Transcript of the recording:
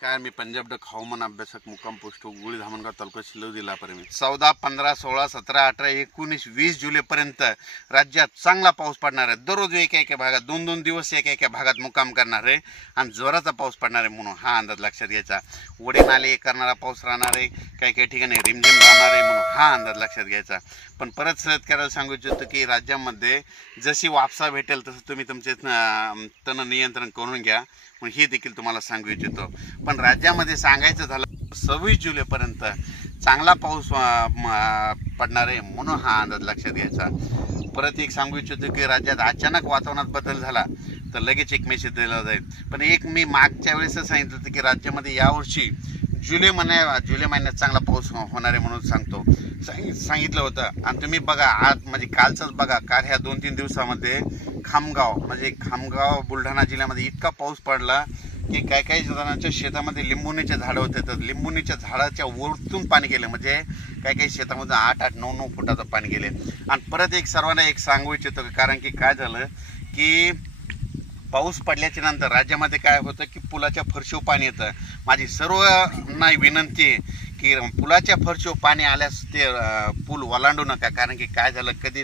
काय मी पंजाब डक हवामान अभ्यासक मुक्काम पोस्ट गुळी धामणगाव तालुका शिल्लव जिल्हा परिमित 14, 15, 16, 17, 18, 19, 20 जुलैपर्यंत राज्यात चांगला पाऊस पडणार आहे। दररोज एका भागात 2-2 दिवस एका भागात मुक्काम करणार आहे आणि जोराचा पाऊस पडणार आहे म्हणून हा अंदाज लक्षात घ्यायचा। वडे नाले करणारा पाऊस राहणार आहे, काही ठिकाणी रिमझिम राहणार आहे म्हणून हा अंदाज लक्षात घ्यायचा। पण परत शेतकऱ्याला सांगू इच्छितो की राज्यामध्ये जशी वापसा भेटेल तसं तुम्ही तुमचे तण नियंत्रण करून घ्या पण हे देखील तुम्हाला सांगू इच्छितो। पण राज्यामध्ये सांगायचं झालं 26 जुलैपर्यंत चांगला पाऊस पडणार आहे म्हणून हा अंदाज लक्षात घ्यायचा। परत एक सांगू इच्छितो की राज्यात अचानक वातावरणात बदल झाला तर लगेच एक मेसेज दिला जाईल। पण एक मी मागच्या वेळेस सांगितलं होतं की राज्यामध्ये यावर्षी जुलै महिन्यात चांगला पाऊस होणार आहे म्हणून सांगितलं होतं। आणि तुम्ही बघा आज म्हणजे कालचंच बघा, काल ह्या 2-3 दिवसामध्ये खामगाव बुलढाणा जिल्ह्यामध्ये इतका पाऊस पडला की काही जणांच्या शेतामध्ये लिंबुणीचे झाडं होते तर लिंबुणीच्या झाडाच्या वरतून पाणी गेले, म्हणजे काही शेतामध्ये 8-8, 9-9 फुटाचं पाणी गेले। आणि परत एक सर्वांना एक सांगू इच्छितो कारण की काय झालं की पाऊस पडल्याच्या नंतर राज्यामध्ये काय होतं की पुलाच्या फरशीवर पाणी येतं। माझी सर्वांना विनंती आहे की पुलाच्या फरशीवर पाणी आल्यास ते पूल ओलांडू नका, कारण की काय झालं कधी